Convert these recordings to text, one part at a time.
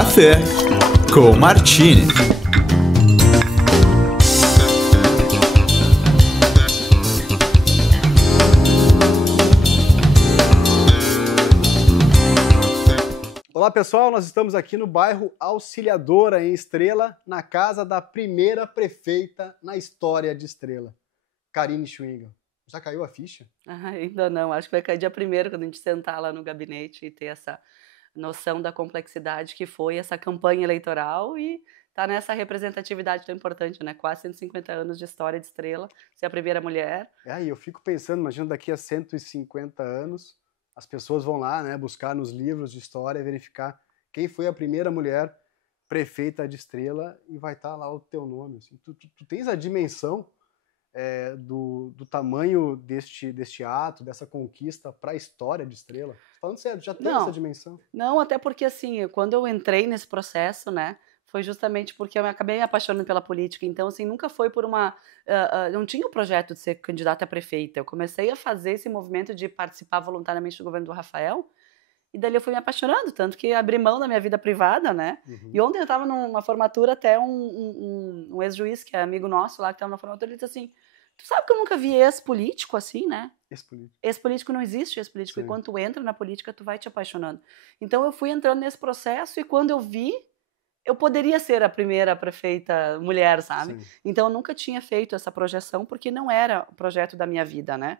Café com Martini. Olá pessoal, nós estamos aqui no bairro Auxiliadora, em Estrela, na casa da primeira prefeita na história de Estrela, Karine Schwingel. Já caiu a ficha? Ainda não, acho que vai cair dia 1º, quando a gente sentar lá no gabinete e ter essa noção da complexidade que foi essa campanha eleitoral e tá nessa representatividade tão importante, né? Quase 150 anos de história de Estrela, ser a primeira mulher. E eu fico pensando, imagina daqui a 150 anos, as pessoas vão lá, né, buscar nos livros de história, verificar quem foi a primeira mulher prefeita de Estrela e vai estar lá o teu nome. Assim. Tu tens a dimensão do tamanho deste ato, dessa conquista para a história de Estrela? Falando sério, já tem essa dimensão? Não, até porque assim, quando eu entrei nesse processo, né, foi justamente porque eu acabei me apaixonando pela política, então assim, nunca foi por uma... não tinha o projeto de ser candidata a prefeita, eu comecei a fazer esse movimento de participar voluntariamente do governo do Rafael, e dali eu fui me apaixonando, tanto que abri mão da minha vida privada, né, e ontem eu estava numa formatura, até um ex-juiz, que é amigo nosso lá, que estava na formatura, ele disse assim, tu sabe que eu nunca vi ex-político assim, né? Ex-político não existe, ex-político, e quando tu entra na política, tu vai te apaixonando. Então eu fui entrando nesse processo, e quando eu vi, eu poderia ser a primeira prefeita mulher, sabe? Sim. Então eu nunca tinha feito essa projeção, porque não era o projeto da minha vida, né?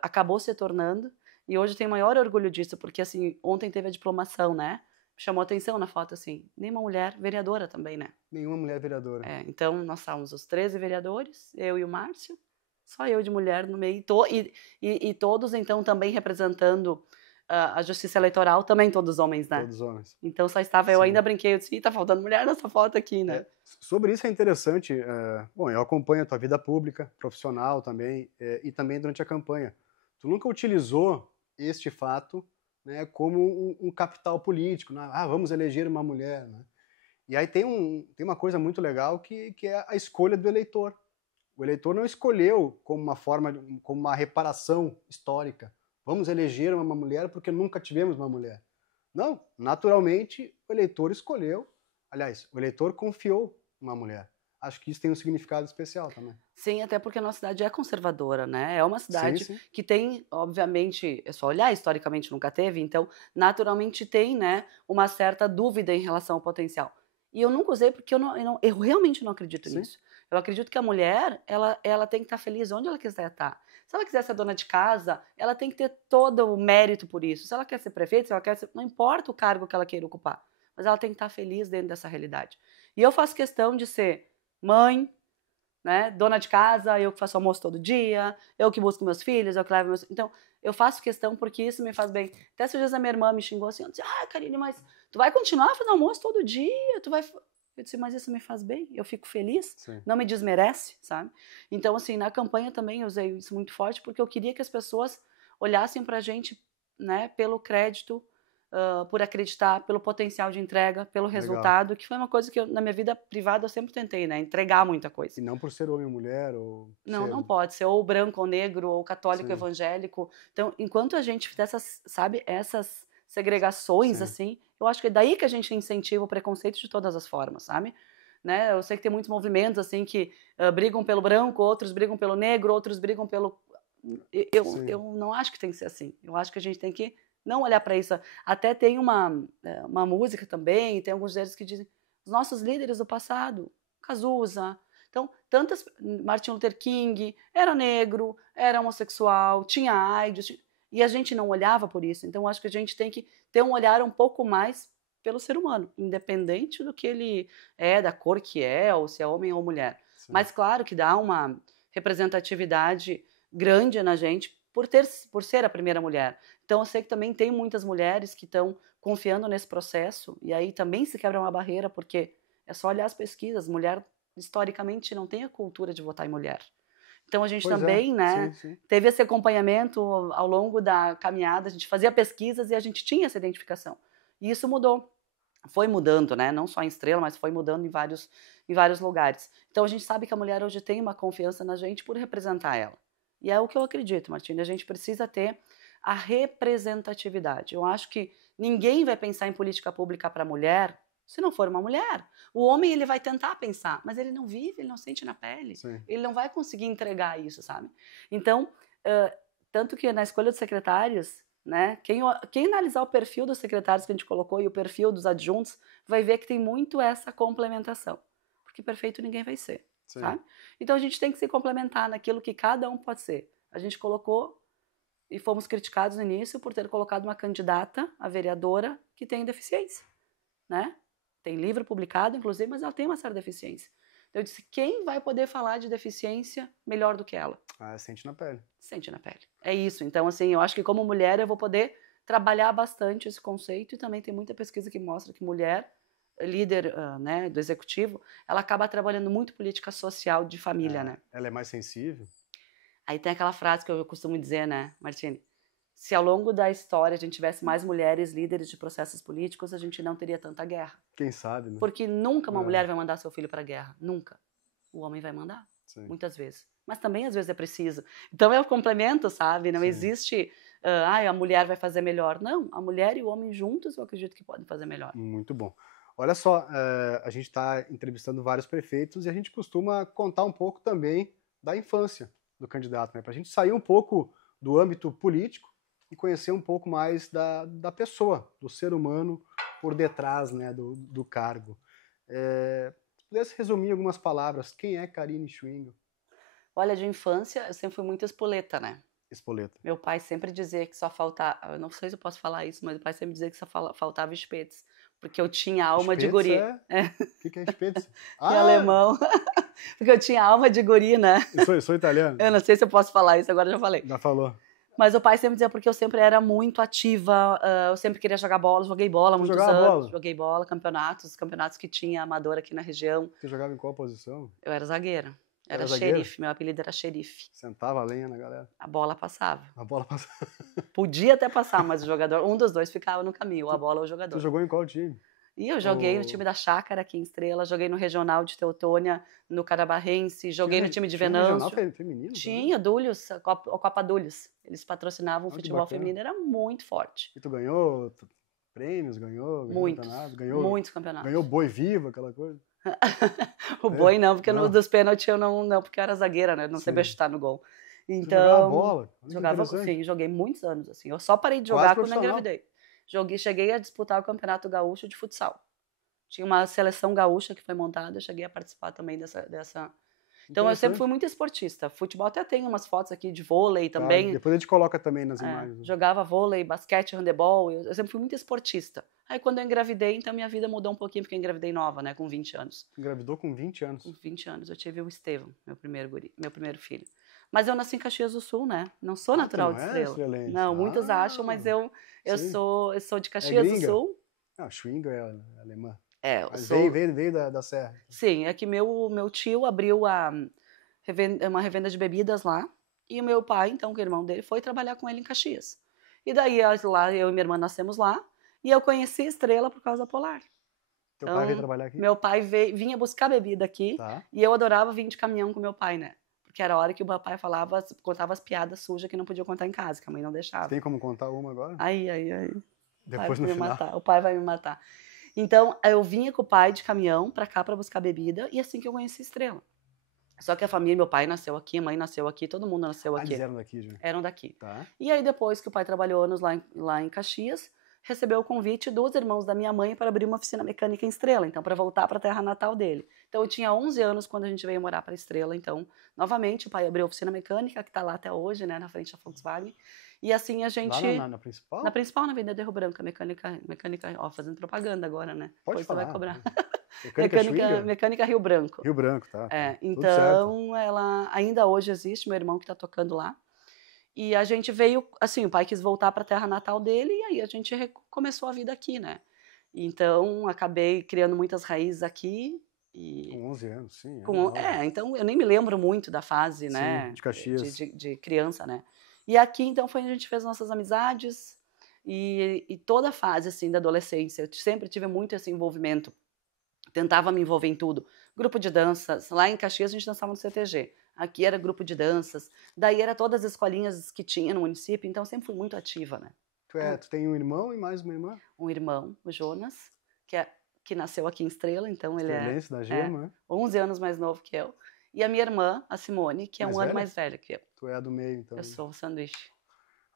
Acabou se tornando, e hoje eu tenho maior orgulho disso, porque assim, ontem teve a diplomação, né? Chamou atenção na foto, assim, nenhuma mulher vereadora também, né? Nenhuma mulher vereadora. Então nós estávamos os 13 vereadores, eu e o Márcio, só eu de mulher no meio, e todos então também representando a justiça eleitoral, também todos homens, né? Todos homens. Então só estava, eu ainda brinquei, eu disse, tá faltando mulher nessa foto aqui, né? Sobre isso é interessante, bom, eu acompanho a tua vida pública, profissional também, e também durante a campanha. Tu nunca utilizou este fato, né, como um capital político, né? Vamos eleger uma mulher, né? E aí tem uma coisa muito legal que é a escolha do eleitor. O eleitor não escolheu como uma reparação histórica. Vamos eleger uma mulher porque nunca tivemos uma mulher. Não, naturalmente o eleitor escolheu, aliás, o eleitor confiou numa mulher. Acho que isso tem um significado especial também. Sim, até porque a nossa cidade é conservadora, né? É uma cidade que tem, obviamente, é só olhar, historicamente nunca teve, então naturalmente tem, né, uma certa dúvida em relação ao potencial. E eu nunca usei porque eu realmente não acredito nisso. Eu acredito que a mulher, ela tem que estar feliz onde ela quiser estar. Se ela quiser ser dona de casa, ela tem que ter todo o mérito por isso. Se ela quer ser prefeita, se ela quer ser... Não importa o cargo que ela queira ocupar, mas ela tem que estar feliz dentro dessa realidade. E eu faço questão de ser mãe, né, dona de casa, eu que faço almoço todo dia, eu que busco meus filhos, eu que levo meus... Então, eu faço questão porque isso me faz bem. Até esses dias a minha irmã me xingou assim, eu disse, Karine, mas tu vai continuar fazendo almoço todo dia, tu vai... Eu disse, mas isso me faz bem, eu fico feliz, não me desmerece, sabe? Então, assim, na campanha também eu usei isso muito forte, porque eu queria que as pessoas olhassem pra gente, né, pelo crédito, por acreditar, pelo potencial de entrega, pelo resultado, que foi uma coisa que na minha vida privada eu sempre tentei, né, entregar muita coisa. E não por ser homem ou mulher, ou... Não pode ser ou branco ou negro, ou católico ou evangélico. Então, enquanto a gente fizer essas segregações, assim, eu acho que é daí que a gente incentiva o preconceito de todas as formas, sabe? Né? Eu sei que tem muitos movimentos, assim, que brigam pelo branco, outros brigam pelo negro, outros brigam pelo... Eu não acho que tem que ser assim. Eu acho que a gente tem que não olhar para isso. Até tem uma música também, tem alguns deles que dizem os nossos líderes do passado, Cazuza. Então, Martin Luther King era negro, era homossexual, tinha AIDS, e a gente não olhava por isso. Então, acho que a gente tem que ter um olhar um pouco mais pelo ser humano, independente do que ele é, da cor que é, ou se é homem ou mulher. Mas, claro, que dá uma representatividade grande na gente por ser a primeira mulher. Então, eu sei que também tem muitas mulheres que estão confiando nesse processo, e aí também se quebra uma barreira, porque é só olhar as pesquisas, mulher historicamente não tem a cultura de votar em mulher. Então a gente também, né, teve esse acompanhamento ao longo da caminhada, a gente fazia pesquisas e a gente tinha essa identificação. E isso mudou. Foi mudando, né, não só em Estrela, mas foi mudando em vários lugares. Então a gente sabe que a mulher hoje tem uma confiança na gente por representar ela. E é o que eu acredito, Martina, a gente precisa ter a representatividade. Eu acho que ninguém vai pensar em política pública para a mulher se não for uma mulher. O homem, ele vai tentar pensar, mas ele não vive, ele não sente na pele. Sim. Ele não vai conseguir entregar isso, sabe? Então, tanto que na escolha dos secretários, né, quem analisar o perfil dos secretários que a gente colocou e o perfil dos adjuntos, vai ver que tem muito essa complementação. Porque perfeito ninguém vai ser, Sim. sabe? Então, a gente tem que se complementar naquilo que cada um pode ser. A gente colocou e fomos criticados no início por ter colocado uma candidata, a vereadora, que tem deficiência, né? Tem livro publicado, inclusive, mas ela tem uma certa deficiência. Então, eu disse, quem vai poder falar de deficiência melhor do que ela? Sente na pele. Sente na pele. É isso. Então, assim, eu acho que como mulher eu vou poder trabalhar bastante esse conceito e também tem muita pesquisa que mostra que mulher, líder né, do executivo, ela acaba trabalhando muito política social de família, né? Ela é mais sensível. Aí tem aquela frase que eu costumo dizer, né, Martine? Se ao longo da história a gente tivesse mais mulheres líderes de processos políticos, a gente não teria tanta guerra. Quem sabe, né? Porque nunca uma mulher vai mandar seu filho para a guerra. Nunca. O homem vai mandar. Sim. Muitas vezes. Mas também às vezes é preciso. Então é o complemento, sabe? Não existe, a mulher vai fazer melhor. Não, a mulher e o homem juntos eu acredito que podem fazer melhor. Muito bom. Olha só, a gente está entrevistando vários prefeitos e a gente costuma contar um pouco também da infância do candidato, né? Para a gente sair um pouco do âmbito político e conhecer um pouco mais da pessoa, do ser humano por detrás, né, do cargo. Se pudesse resumir em algumas palavras, quem é Karine Schwingel? Olha, de infância, eu sempre fui muito espoleta, né? Espoleta. Meu pai sempre dizia que só faltava, eu não sei se eu posso falar isso, mas o pai sempre dizia que só faltava espetos, porque eu tinha alma de guri. O que é espetos? Em alemão. Porque eu tinha alma de guri, né? Eu sou italiano. Eu não sei se eu posso falar isso, agora já falei. Já falou. Mas o pai sempre dizia porque eu sempre era muito ativa, eu sempre queria jogar bola, joguei bola há muitos anos. Joguei bola, campeonatos que tinha amador aqui na região. Você jogava em qual posição? Eu era zagueira. Era xerife, meu apelido era xerife. Sentava a lenha na galera? A bola passava. A bola passava. Podia até passar, mas o jogador, um dos dois ficava no caminho, a bola ou o jogador. Você jogou em qual time? E eu joguei no time da Chácara aqui em Estrela, joguei no Regional de Teutônia, no Carabarrense, joguei no time de Venâncio. Regional feminino? Tinha, Dúlios, a Copa Dúlios. Eles patrocinavam o futebol feminino, era muito forte. E tu ganhou prêmios, ganhou campeonatos? Muitos campeonatos. Ganhou boi vivo, aquela coisa? O boi não, porque no dos pênaltis eu não, porque eu era zagueira, né? Não sabia chutar no gol. Então, jogava bola? Sim, joguei muitos anos, assim. Eu só parei de jogar quando eu engravidei. Cheguei a disputar o Campeonato Gaúcho de futsal. Tinha uma seleção gaúcha que foi montada, eu cheguei a participar também dessa... Então eu sempre fui muito esportista. Futebol até tem umas fotos aqui de vôlei também. Depois a gente coloca também nas imagens. Jogava vôlei, basquete, handebol, eu sempre fui muito esportista. Aí quando eu engravidei, então minha vida mudou um pouquinho, porque eu engravidei nova, né, com 20 anos. Engravidou com 20 anos? Com 20 anos, eu tive o Estevão, meu primeiro filho. Mas eu nasci em Caxias do Sul, né? Não sou natural de Estrela. Não, muitos acham, mas eu sou de Caxias do Sul. Não, Schwingel é alemã. Mas sou... veio da Serra. Sim, é que meu tio abriu uma revenda de bebidas lá, e o meu pai, então, que é o irmão dele, foi trabalhar com ele em Caxias. E daí, lá, eu e minha irmã nascemos lá, e eu conheci Estrela por causa da Polar. Teu pai veio trabalhar aqui? Meu pai vinha buscar bebida aqui, e eu adorava vir de caminhão com meu pai, né? Porque era a hora que o meu pai contava as piadas sujas que não podia contar em casa, que a mãe não deixava. Tem como contar uma agora? Aí. Depois no final. O pai vai me matar. Então, eu vinha com o pai de caminhão pra cá pra buscar bebida, e assim que eu conheci Estrela. Só que a família, meu pai nasceu aqui, a mãe nasceu aqui, todo mundo nasceu aqui. Eles eram daqui, já? Eram daqui. Tá. E aí, depois que o pai trabalhou anos lá em Caxias, recebeu o convite dos irmãos da minha mãe para abrir uma oficina mecânica em Estrela, então, para voltar para a terra natal dele. Então, eu tinha 11 anos quando a gente veio morar para Estrela, então, novamente, o pai abriu a oficina mecânica, que está lá até hoje, né, na frente da Volkswagen. E assim a gente... Lá na principal? Na principal, na Avenida de Rio Branco, mecânica, ó, fazendo propaganda agora, né? Pode depois falar. Você vai cobrar. Mecânica Rio Branco. Rio Branco, tá. Então, ela ainda hoje existe, meu irmão que está tocando lá. E a gente veio, assim, o pai quis voltar para a terra natal dele, e aí a gente começou a vida aqui, né? Então, acabei criando muitas raízes aqui. Com 11 anos, sim. Então eu nem me lembro muito da fase, né? De Caxias. De criança, né? E aqui, então, foi onde a gente fez nossas amizades e toda a fase, assim, da adolescência. Eu sempre tive muito esse envolvimento. Tentava me envolver em tudo. Grupo de danças. Lá em Caxias, a gente dançava no CTG. Aqui era grupo de danças. Daí era todas as escolinhas que tinha no município. Então, eu sempre fui muito ativa, né? Tu tem um irmão e mais uma irmã? Um irmão, o Jonas, que é que nasceu aqui em Estrela, então ele Estrelense da Gema, né? 11 anos mais novo que eu. E a minha irmã, a Simone, que é Mais um ano velha? mais velha que eu. Tu é a do meio, então. Eu sou o sanduíche.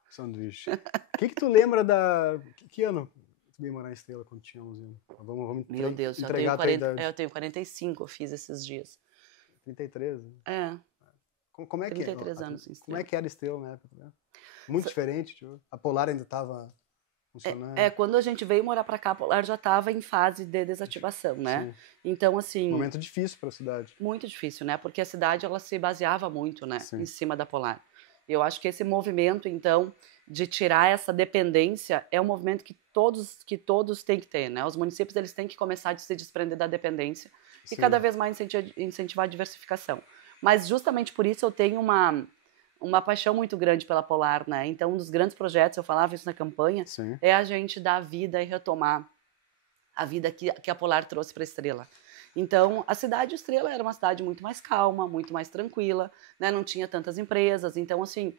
Sanduíche. O que tu lembra da... Que ano tu veio morar em Estrela quando tinha 11 anos? Vamos Meu Deus, entregar a tua idade. eu tenho 45, eu fiz esses dias. 33, né? É, Como é que 33 anos em Como é Estrela. que era Estrela na época? Né? Muito diferente, tipo, a Polar ainda estava funcionando. Quando a gente veio morar pra cá, a Polar já estava em fase de desativação, né? Sim. Então, assim... Momento difícil para a cidade. Muito difícil, né? Porque a cidade, ela se baseava muito, né? Sim. Em cima da Polar. Eu acho que esse movimento, então, de tirar essa dependência, é um movimento que todos têm que ter, né? Os municípios, eles têm que começar a se desprender da dependência e Sim. cada vez mais incentivar a diversificação. Mas, justamente por isso, eu tenho uma paixão muito grande pela Polar, né? Então, um dos grandes projetos, eu falava isso na campanha, Sim. é a gente dar vida e retomar a vida que a Polar trouxe para a Estrela. Então, a cidade de Estrela era uma cidade muito mais calma, muito mais tranquila, né? Não tinha tantas empresas. Então, assim,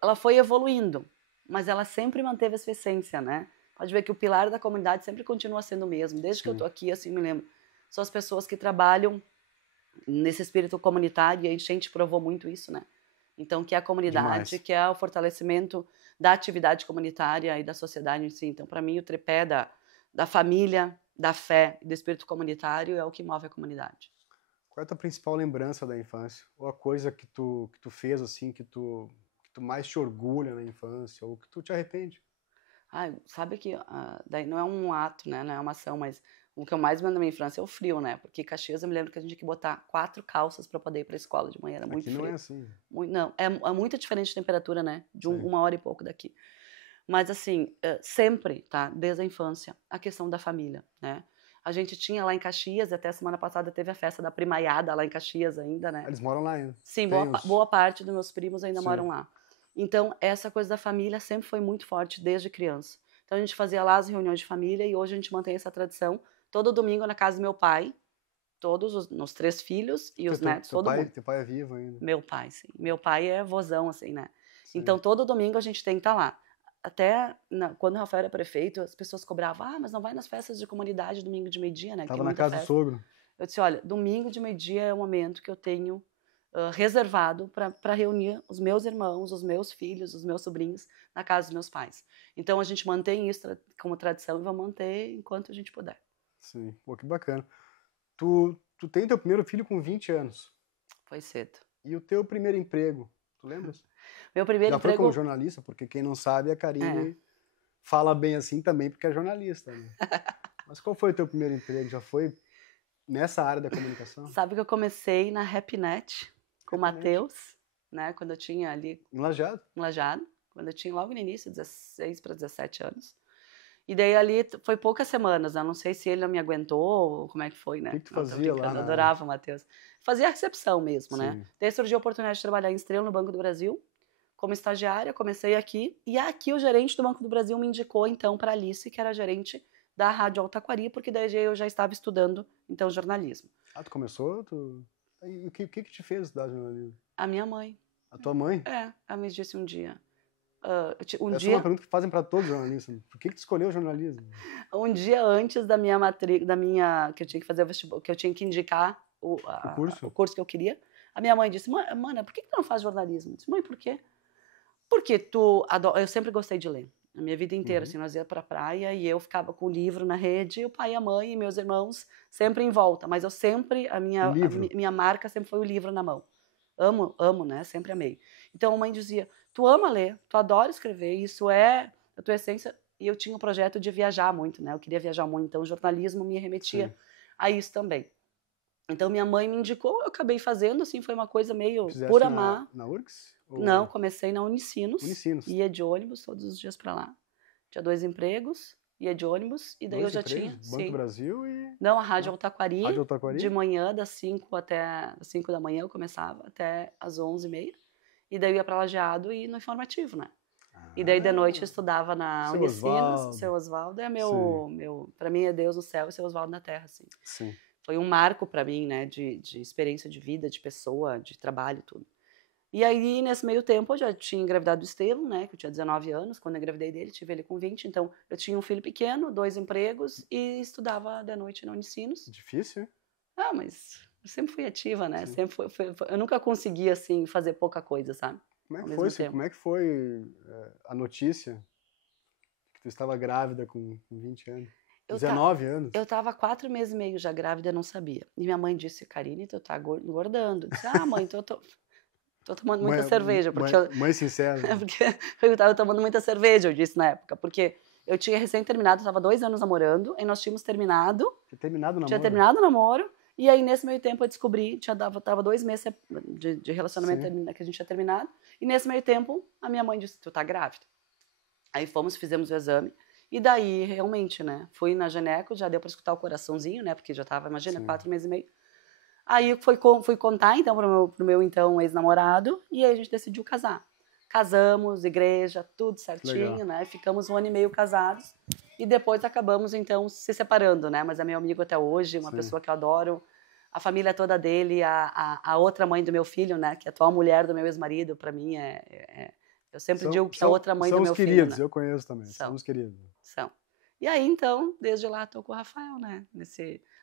ela foi evoluindo, mas ela sempre manteve a sua essência, né? Pode ver que o pilar da comunidade sempre continua sendo o mesmo. Desde que eu tô aqui, assim, me lembro. São as pessoas que trabalham nesse espírito comunitário, e a gente provou muito isso, né? Então, que é a comunidade, Demais. que é o fortalecimento da atividade comunitária e da sociedade em si. Então, para mim, o tripé da família, da fé e do espírito comunitário é o que move a comunidade. Qual é a tua principal lembrança da infância? Ou a coisa que tu fez, assim, que tu mais te orgulha na infância? Ou que tu te arrepende? Sabe que daí não é um ato, né? Não é uma ação, mas o que eu mais me lembro da minha infância é o frio, né? Porque em Caxias eu me lembro que a gente tinha que botar 4 calças para poder ir para a escola de manhã, era muito Aqui frio. não é assim. Não, é muito diferente de temperatura, né? De Sim. 1 hora e pouco daqui. Mas, assim, sempre, tá? Desde a infância, a questão da família, né? A gente tinha lá em Caxias, até a semana passada teve a festa da primaiada lá em Caxias ainda, né? Eles moram lá ainda. Sim, Tem boa parte dos meus primos ainda Sim. moram lá. Então, essa coisa da família sempre foi muito forte desde criança. Então, a gente fazia lá as reuniões de família e hoje a gente mantém essa tradição. Todo domingo na casa do meu pai, todos os 3 filhos e os netos, todo mundo. Teu pai é vivo ainda. Meu pai, sim. Meu pai é vozão, assim, né? Sim. Então, todo domingo a gente tem que estar lá. Até quando o Rafael era prefeito, as pessoas cobravam, mas não vai nas festas de comunidade domingo de meio-dia, né? Tava na casa do sogro. Eu disse, olha, domingo de meio-dia é o momento que eu tenho reservado para reunir os meus irmãos, os meus filhos, os meus sobrinhos na casa dos meus pais. Então, a gente mantém isso como tradição e vai manter enquanto a gente puder. Sim, pô, que bacana. Tu tem teu primeiro filho com 20 anos. Foi cedo. E o teu primeiro emprego, tu lembras? Meu primeiro Já emprego... foi como jornalista, porque quem não sabe, a Karine fala bem assim também, porque é jornalista, né? Mas qual foi o teu primeiro emprego? Já foi nessa área da comunicação? Sabe que eu comecei na Rapnet com o Matheus, né? Quando eu tinha ali... Em Lajeado? Em Lajeado. Quando eu tinha logo no início, 16 para 17 anos. E daí ali foi poucas semanas, né? Não sei se ele não me aguentou ou como é que foi, né? O que tu fazia lá? Eu adorava o Matheus. Fazia a recepção mesmo, Sim. né? Daí surgiu a oportunidade de trabalhar em Estrela, no Banco do Brasil, como estagiária, comecei aqui. E aqui o gerente do Banco do Brasil me indicou, então, para a Alice, que era gerente da Rádio Altaquari, porque daí eu já estava estudando, então, jornalismo. Ah, tu começou? E o que te fez estudar jornalismo? A minha mãe. A tua mãe? Ela me disse um dia... Essa é uma pergunta que fazem para todos os jornalistas. Por que tu escolheu o jornalismo? Um dia antes da minha que eu tinha que fazer o vestibular, que eu tinha que indicar o curso que eu queria, a minha mãe disse, mana, por que tu não faz jornalismo? Eu disse, mãe, por quê? Porque eu sempre gostei de ler. A minha vida inteira, assim, nós ia pra praia e eu ficava com o livro na rede, e o pai e a mãe e meus irmãos sempre em volta. Mas eu sempre, a minha marca sempre foi o livro na mão. Amo, né? Sempre amei. Então a mãe dizia, tu ama ler, tu adora escrever, isso é a tua essência. E eu tinha um projeto de viajar muito, né? Eu queria viajar muito, então o jornalismo me remetia a isso também. Então minha mãe me indicou, eu acabei fazendo, assim, foi uma coisa meio por amar. Na URGS? Não, comecei na Unicinos. Unicinos. Ia de ônibus todos os dias pra lá. Tinha 2 empregos, ia de ônibus, e daí eu já tinha... Banco do Brasil e... Não, a Rádio Altaquari. Rádio Altaquari? De manhã, das 5 da manhã eu começava, até às 11h30. E daí eu ia pra Lajeado e no informativo, né? E daí de noite eu estudava na Unicinos. Seu Osvaldo é pra mim é Deus no céu e Seu Osvaldo na terra, assim. Sim. Foi um marco pra mim, né? De experiência de vida, de pessoa, de trabalho, tudo. E aí, nesse meio tempo, eu já tinha engravidado do Estevam, né? Que eu tinha 19 anos, quando eu engravidei dele, tive ele com 20. Então, eu tinha um filho pequeno, 2 empregos e estudava de noite na Unicinos. Difícil, hein? Ah, mas eu sempre fui ativa, né? Sim. Sempre eu nunca consegui, assim, fazer pouca coisa, sabe? Como é que foi a notícia que tu estava grávida com 20 anos? 19 anos? Eu tava 4 meses e meio já grávida, eu não sabia. E minha mãe disse, Karine, tu tá engordando. Eu disse, ah, mãe, então eu tô tomando muita cerveja. Porque mãe sincera. porque eu tava tomando muita cerveja, eu disse na época. Porque eu tinha recém terminado, eu tava 2 anos namorando, e nós tínhamos terminado. Tinha terminado o namoro? Tinha terminado o namoro. E aí, nesse meio tempo, eu descobri, tava 2 meses de relacionamento que a gente tinha terminado. E nesse meio tempo, a minha mãe disse, tu tá grávida. Aí fizemos o exame. E daí, realmente, né? Fui na gineco, já deu pra escutar o coraçãozinho, né? Porque já tava, imagina, 4 meses e meio. Aí fui contar, então, pro meu então, ex-namorado. E aí a gente decidiu casar. Casamos, igreja, tudo certinho, Legal. né? Ficamos 1 ano e meio casados. E depois acabamos, então, se separando, né? Mas é meu amigo até hoje, uma pessoa que eu adoro. A família toda dele, a outra mãe do meu filho, né? Que é a atual mulher do meu ex-marido, pra mim eu sempre digo que é a outra mãe do meu filho. São os queridos, né? eu conheço também. São os queridos. São. E aí, então, desde lá, tô com o Rafael, né?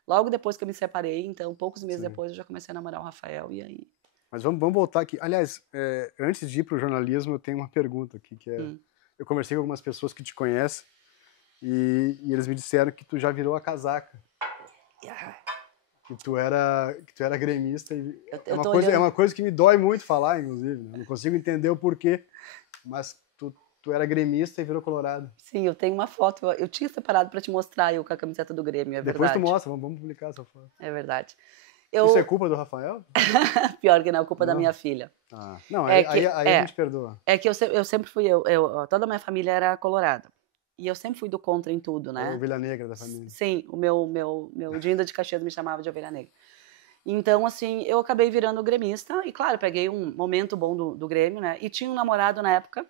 Logo depois que eu me separei, então, poucos meses depois, eu já comecei a namorar o Rafael, e aí... Mas vamos voltar aqui. Aliás, antes de ir pro jornalismo, eu tenho uma pergunta aqui, que é... Eu conversei com algumas pessoas que te conhecem, e eles me disseram que tu já virou a casaca. Que tu era gremista. É uma coisa que me dói muito falar, inclusive. Né? Eu não consigo entender o porquê, mas tu era gremista e virou colorado. Sim, eu tenho uma foto. Eu tinha separado para te mostrar eu com a camiseta do Grêmio, é Depois verdade. tu mostra, vamos publicar essa foto. É verdade. Isso é culpa do Rafael? Pior que não, é culpa da minha filha. Não, aí a gente perdoa. É que eu sempre fui... toda a minha família era colorada. E eu sempre fui do contra em tudo, né? A ovelha negra da família. Sim, o meu Dinda de Caxias me chamava de ovelha negra. Então, assim, eu acabei virando gremista. E, claro, peguei um momento bom do Grêmio, né? E tinha um namorado na época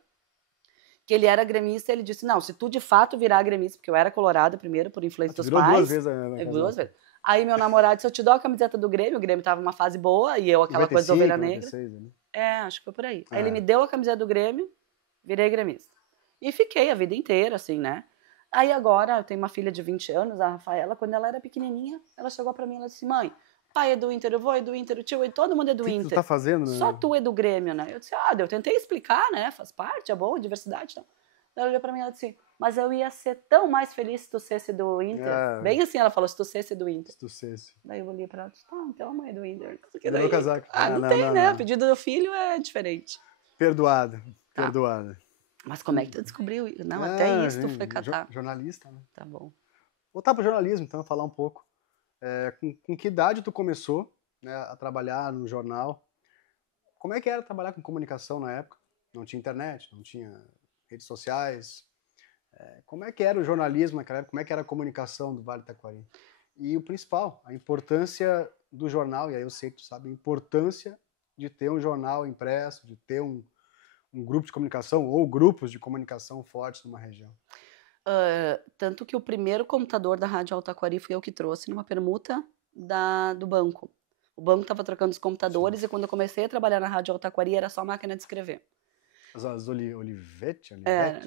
que ele era gremista. E ele disse, não, se tu de fato virar gremista, porque eu era colorada primeiro, por influência dos pais. Duas vezes, né? Duas vezes. Aí meu namorado disse, eu te dou a camiseta do Grêmio. O Grêmio tava numa fase boa. E eu, aquela 95, coisa da ovelha negra. 96, né? Acho que foi por aí. Aí ele me deu a camiseta do Grêmio, virei gremista. E fiquei a vida inteira, assim, né? Aí agora, eu tenho uma filha de 20 anos, a Rafaela, quando ela era pequenininha, ela chegou pra mim e ela disse, mãe, pai é do Inter, eu vou é do Inter, o tio, todo mundo é do Inter. O que tu tá fazendo, né? Só tu é do Grêmio, né? Eu disse, eu tentei explicar, né? Faz parte, é bom, diversidade. Então. Ela olhou pra mim e ela disse, mas eu ia ser tão mais feliz se tu fosse do Inter. Bem assim ela falou, se tu fosse do Inter. Se tu fosse. Daí eu olhei pra ela e disse, então a mãe é do Inter. Daí, casaco. Não tem, né? O pedido do filho é diferente. Perdoada. Mas como é que tu descobriu? Não, até isso tu foi catar. Jornalista, né? Tá bom. Voltar pro jornalismo, então, falar um pouco. Com que idade tu começou, né, a trabalhar no jornal? Como é que era trabalhar com comunicação na época? Não tinha internet, não tinha redes sociais. Como é que era o jornalismo naquela época? Como é que era a comunicação do Vale do Taquari? E o principal, a importância do jornal, e aí eu sei que tu sabe a importância de ter um jornal impresso, de ter um grupo de comunicação ou grupos de comunicação fortes numa região. Tanto que o primeiro computador da Rádio Altaquari fui eu que trouxe numa permuta do banco. O banco estava trocando os computadores. Sim. E quando eu comecei a trabalhar na Rádio Altaquari era só máquina de escrever. As Olivetti?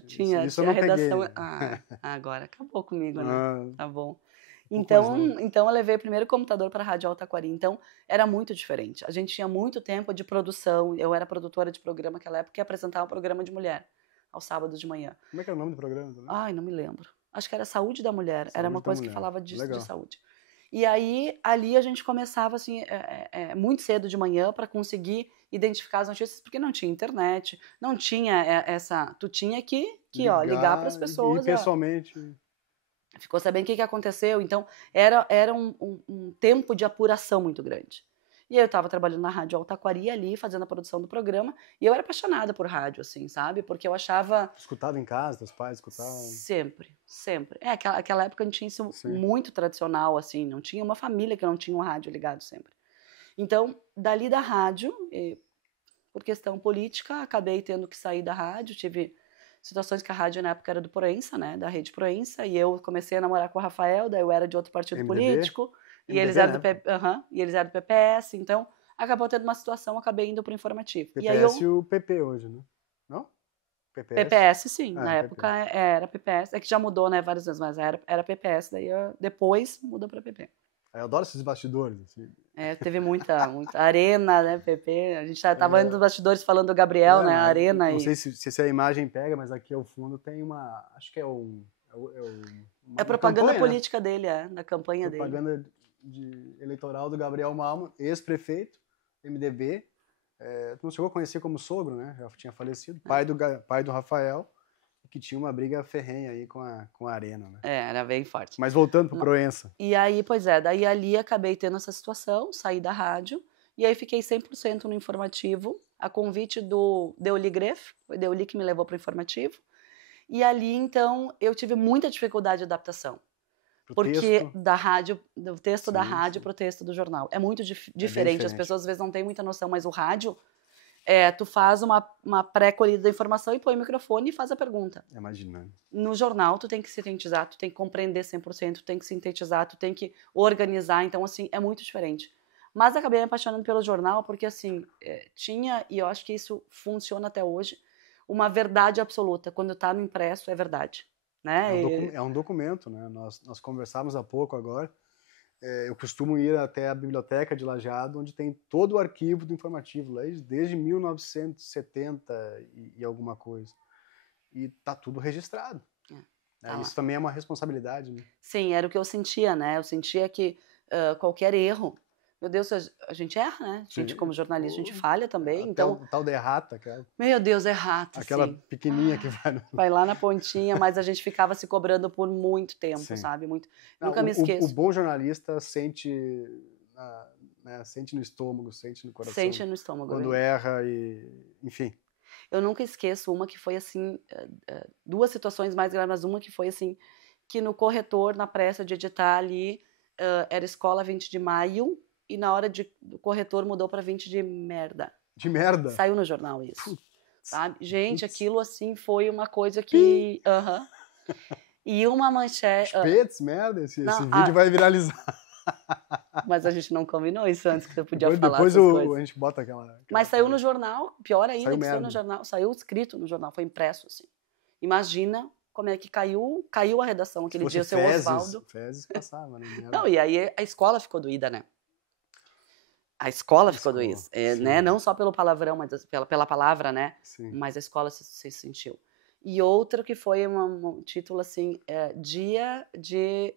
Tinha isso eu não redação. Peguei. Agora acabou comigo, né? Tá bom. Então eu levei o primeiro computador para a Rádio Altaquari. Então, era muito diferente. A gente tinha muito tempo de produção. Eu era produtora de programa naquela época e apresentava um programa de mulher, aos sábados de manhã. Como é que era o nome do programa também? Ai, não me lembro. Acho que era Saúde da Mulher. Era uma coisa que falava disso, Legal. de saúde. E aí, ali a gente começava, assim, muito cedo de manhã para conseguir identificar as notícias, porque não tinha internet, não tinha essa... Tu tinha que ligar para as pessoas. E pessoalmente... Ficou sabendo o que aconteceu. Então, era um tempo de apuração muito grande. E aí eu estava trabalhando na Rádio Altaquari ali, fazendo a produção do programa, e eu era apaixonada por rádio, assim, sabe? Porque eu achava... Escutava em casa, teus pais escutavam? Sempre. Aquela época não tinha isso. Sim. Muito tradicional, assim, não tinha uma família que não tinha um rádio ligado sempre. Então, dali da rádio, por questão política, acabei tendo que sair da rádio, tive... situações que a rádio na época era do Proença, né, da Rede Proença, e eu comecei a namorar com o Rafael, daí eu era de outro partido MDB? político, MDB, e eles eram do PPS, então acabou tendo uma situação, acabei indo pro informativo. E aí PPS e o PP hoje, né? Não? PPS? PPS, sim. Ah, Na época era PPS. É que já mudou, né, várias vezes, mas era PPS. Daí depois mudou para PP. Eu adoro esses bastidores. Assim. Teve muita arena, né, PP. A gente tava indo nos bastidores falando do Gabriel, né, a arena. Não sei se a imagem pega, mas aqui ao fundo tem uma... Acho que é a propaganda campanha, política dele, da campanha dele. Propaganda eleitoral do Gabriel Malman, ex-prefeito, MDB. Tu não chegou a conhecer como sogro, né? Já tinha falecido. Pai do Rafael, que tinha uma briga ferrenha aí com a Arena, né? Era bem forte. Mas voltando pro Proença. E aí, daí ali acabei tendo essa situação, saí da rádio, e aí fiquei 100% no informativo, a convite do Deoli Greff, foi Deoli que me levou pro informativo, e ali, então, eu tive muita dificuldade de adaptação. Porque do texto da rádio pro texto do jornal. É muito diferente, as pessoas às vezes não têm muita noção, mas o rádio, tu faz uma pré-colhida da informação e põe o microfone e faz a pergunta. Imagina. No jornal, tu tem que sintetizar, tu tem que compreender 100%, tu tem que sintetizar, tu tem que organizar, então, assim, é muito diferente. Mas acabei me apaixonando pelo jornal porque, assim, tinha, e eu acho que isso funciona até hoje, uma verdade absoluta. Quando tá no impresso, é verdade. Né? É um documento, né? Nós conversávamos há pouco agora. Eu costumo ir até a biblioteca de Lajeado, onde tem todo o arquivo do informativo, desde 1970 e alguma coisa. E tá tudo registrado. Isso também é uma responsabilidade, né? Sim, era o que eu sentia, né? Eu sentia que qualquer erro... Meu Deus, a gente erra, né? A gente, como jornalista, a gente falha também. Então, o tal da errata, cara. Meu Deus, errata, aquela sim. Pequenininha que vai... Vai lá na pontinha, mas a gente ficava se cobrando por muito tempo, sabe? Nunca me esqueço. O bom jornalista sente no estômago, sente no coração. Sente no estômago. Quando erra enfim. Eu nunca esqueço uma que foi assim, 2 situações mais graves, mas uma que foi assim, que no corretor, na pressa de editar ali, era Escola 20 de Maio, e na hora do corretor mudou para 20 de merda. De merda? Saiu no jornal isso. Sabe? Gente, aquilo assim foi uma coisa que... E uma manchete... Espetos, merda, esse vídeo vai viralizar. Mas a gente não combinou isso antes, que você podia falar depois essas coisas. A gente bota aquela... Mas saiu no jornal, pior ainda, saiu no jornal. Saiu escrito no jornal, foi impresso, assim. Imagina como é que caiu a redação aquele dia, o seu Osvaldo. Fezes passava, né? Não, e aí a escola ficou doída, né? A escola ficou doída, né? Não só pelo palavrão, mas pela palavra, né? Sim. Mas a escola se sentiu. E outra que foi um título assim, dia de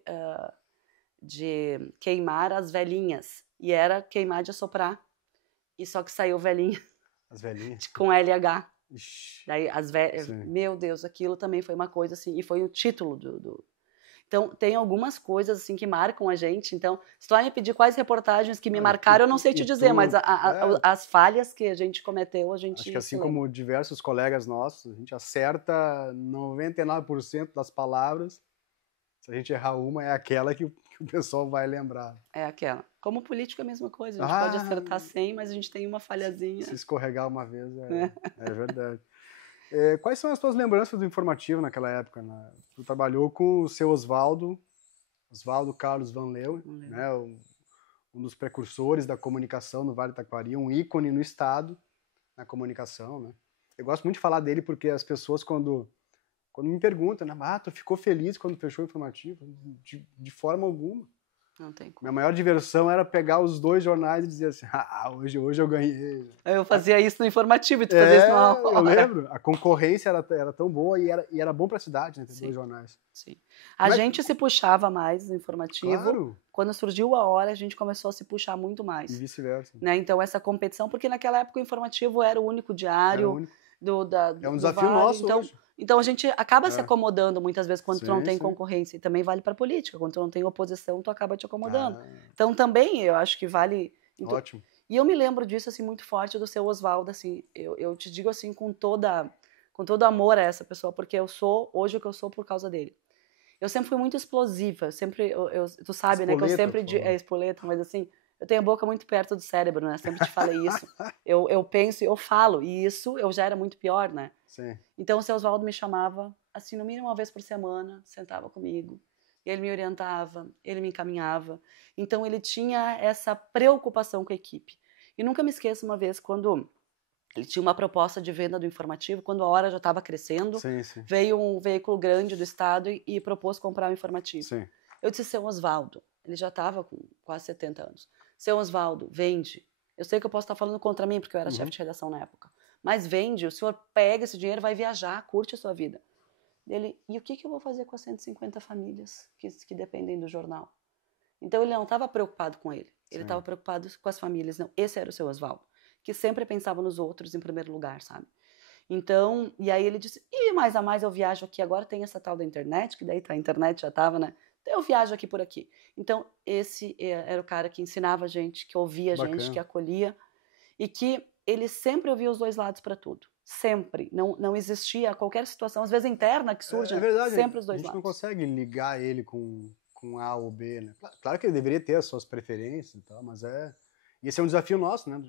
queimar as velhinhas. E era queimar de assoprar. E só que saiu velhinha. As velhinhas? Com LH. Ixi. Daí as velhas... Meu Deus, aquilo também foi uma coisa assim, e foi o título do... Então, tem algumas coisas assim que marcam a gente. Então, se tu vai me pedir quais reportagens que me marcaram, eu não sei te dizer, mas as falhas que a gente cometeu, a gente... Acho que assim como diversos colegas nossos, a gente acerta 99% das palavras. Se a gente errar uma, é aquela que o pessoal vai lembrar. É aquela. Como político é a mesma coisa. A gente pode acertar 100, mas a gente tem uma falhazinha. Se escorregar uma vez, é verdade. Quais são as tuas lembranças do informativo naquela época? Né? Tu trabalhou com o seu Osvaldo Carlos Van Leeuwen, né? Um dos precursores da comunicação no Vale do Taquari, um ícone no estado na comunicação. Né? Eu gosto muito de falar dele porque as pessoas, quando me perguntam, né? Tu ficou feliz quando fechou o informativo? De forma alguma. Não tem como. Minha maior diversão era pegar os 2 jornais e dizer assim, hoje eu ganhei. Eu fazia isso no informativo e tu fazia isso na hora. Eu lembro. A concorrência era tão boa e era bom para a cidade, né? Ter 2 jornais. Sim. A gente se puxava mais no informativo. Claro. Quando surgiu a hora, a gente começou a se puxar muito mais. E vice-versa. Né? Então, essa competição, porque naquela época o informativo era o único diário. É um desafio nosso hoje. Então a gente acaba se acomodando muitas vezes quando tu não tem sim. concorrência. E também vale para política. Quando tu não tem oposição, tu acaba te acomodando. Então também eu acho que vale... Ótimo. E eu me lembro disso assim muito forte do seu Osvaldo. Assim, eu te digo assim com todo amor a essa pessoa, porque eu sou hoje o que eu sou por causa dele. Eu sempre fui muito explosiva. Tu sabe, né? Que eu sempre... espoleta, mas assim... Eu tenho a boca muito perto do cérebro, né? Sempre te falei isso. Eu penso e eu falo. E isso eu já era muito pior, né? Sim. Então o seu Osvaldo me chamava, assim, no mínimo 1 vez por semana, sentava comigo. Ele me orientava, ele me encaminhava. Então ele tinha essa preocupação com a equipe. E nunca me esqueço uma vez quando ele tinha uma proposta de venda do informativo, quando a Hora já estava crescendo, Sim, sim. veio um veículo grande do estado e propôs comprar o informativo. Sim. Eu disse, seu Oswaldo, ele já estava com quase 70 anos, seu Oswaldo, vende. Eu sei que eu posso estar falando contra mim, porque eu era chefe de redação na época, mas vende, o senhor pega esse dinheiro, vai viajar, curte a sua vida. Ele, e o que eu vou fazer com as 150 famílias que dependem do jornal? Então ele não estava preocupado com ele estava preocupado com as famílias. Não, esse era o seu Oswaldo, que sempre pensava nos outros em primeiro lugar, sabe? Então, e aí ele disse, e mais a mais eu viajo aqui, agora tem essa tal da internet, que daí a internet já estava, né? Então eu viajo aqui por aqui. Então esse era o cara que ensinava a gente, que ouvia a gente, que acolhia, e que ele sempre ouvia os dois lados para tudo. Sempre. Não existia qualquer situação, às vezes interna, que surge, é verdade, sempre os dois lados. A gente não consegue ligar ele com A ou B, né? Claro que ele deveria ter as suas preferências e tal, mas esse é um desafio nosso, né?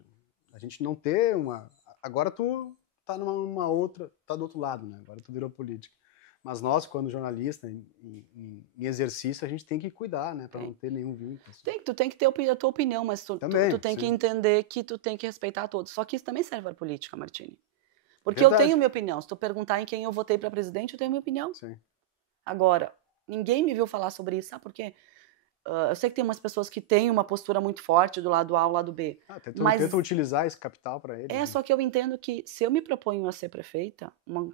A gente não ter uma... Agora tu tá numa outra... Tá do outro lado, né? Agora tu virou política. Mas nós, quando jornalista, em exercício, a gente tem que cuidar, né? Para não ter nenhum vínculo. Assim. Tu tem que ter a tua opinião, mas tu tem que entender que tu tem que respeitar a todos. Só que isso também serve para política, Martini. Porque eu tenho minha opinião. Se tu perguntar em quem eu votei para presidente, eu tenho minha opinião. Sim. Agora, ninguém me viu falar sobre isso, sabe por quê? Eu sei que tem umas pessoas que têm uma postura muito forte do lado A ou do lado B. Tentam utilizar esse capital para ele. Só que eu entendo que se eu me proponho a ser prefeita, um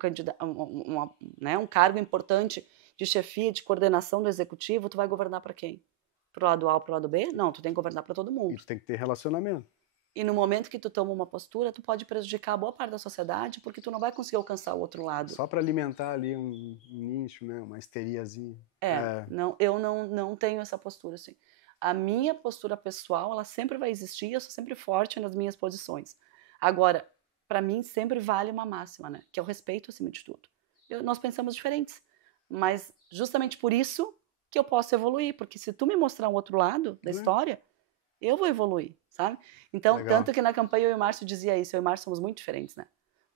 cargo importante de chefia, de coordenação do executivo, tu vai governar para quem? Pro lado A ou pro lado B? Não, tu tem que governar para todo mundo. E tu tem que ter relacionamento. E no momento que tu toma uma postura, tu pode prejudicar boa parte da sociedade, porque tu não vai conseguir alcançar o outro lado. Só para alimentar ali um nicho, né? Uma histeriazinha. Não, eu não tenho essa postura assim. A minha postura pessoal, ela sempre vai existir, eu sou sempre forte nas minhas posições. Agora, para mim sempre vale uma máxima, né? Que é o respeito acima de tudo. Nós pensamos diferentes, mas justamente por isso que eu posso evoluir, porque se tu me mostrar um outro lado da história, eu vou evoluir, sabe? Então, tanto que na campanha eu e o Márcio dizia isso, eu e o Márcio somos muito diferentes, né?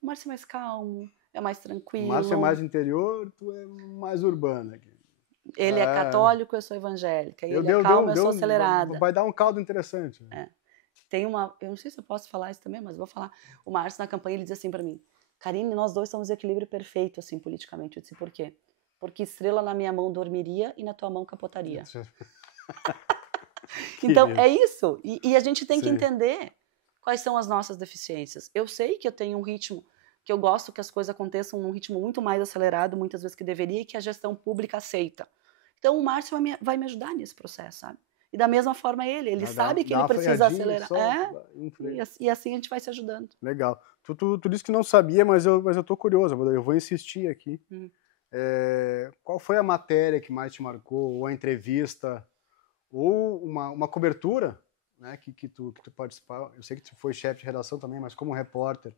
O Márcio é mais calmo, é mais tranquilo. O Márcio é mais interior, tu é mais urbana. Aqui. Ele é católico, eu sou evangélica. Ele é calmo, eu sou acelerada. Vai dar um caldo interessante. Tem uma... Eu não sei se eu posso falar isso também, mas vou falar. O Márcio, na campanha, ele diz assim pra mim, Karine, nós dois somos equilíbrio perfeito, assim, politicamente. Eu disse, por quê? Porque estrela na minha mão dormiria e na tua mão capotaria. Então, é isso. E a gente tem que entender quais são as nossas deficiências. Eu sei que eu tenho um ritmo, que eu gosto que as coisas aconteçam num ritmo muito mais acelerado, muitas vezes que deveria, e que a gestão pública aceita. Então, o Márcio vai me ajudar nesse processo, sabe? E da mesma forma ele sabe que ele precisa acelerar. E assim a gente vai se ajudando. Legal. Tu disse que não sabia, mas eu tô curioso, eu vou insistir aqui. Qual foi a matéria que mais te marcou, ou a entrevista, ou uma cobertura, né, que tu participou? Eu sei que tu foi chefe de redação também, mas como repórter,